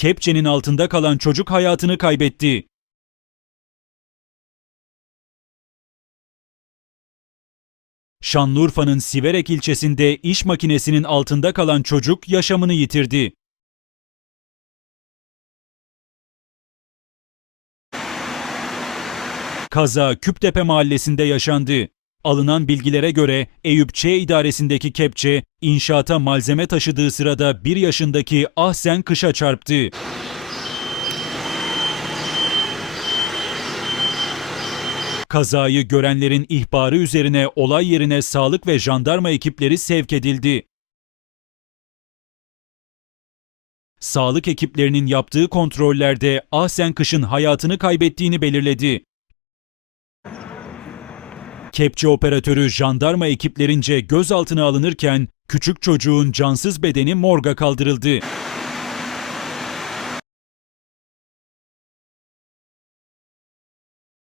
kepçenin altında kalan çocuk hayatını kaybetti. Şanlıurfa'nın Siverek ilçesinde iş makinesinin altında kalan çocuk yaşamını yitirdi. Kaza Küptepe mahallesinde yaşandı. Alınan bilgilere göre Eyüp Ç idaresindeki kepçe inşaata malzeme taşıdığı sırada 1 yaşındaki Ahsen Kış'a çarptı. Kazayı görenlerin ihbarı üzerine olay yerine sağlık ve jandarma ekipleri sevk edildi. Sağlık ekiplerinin yaptığı kontrollerde Ahsen Kış'ın hayatını kaybettiğini belirledi. Kepçe operatörü jandarma ekiplerince gözaltına alınırken küçük çocuğun cansız bedeni morga kaldırıldı.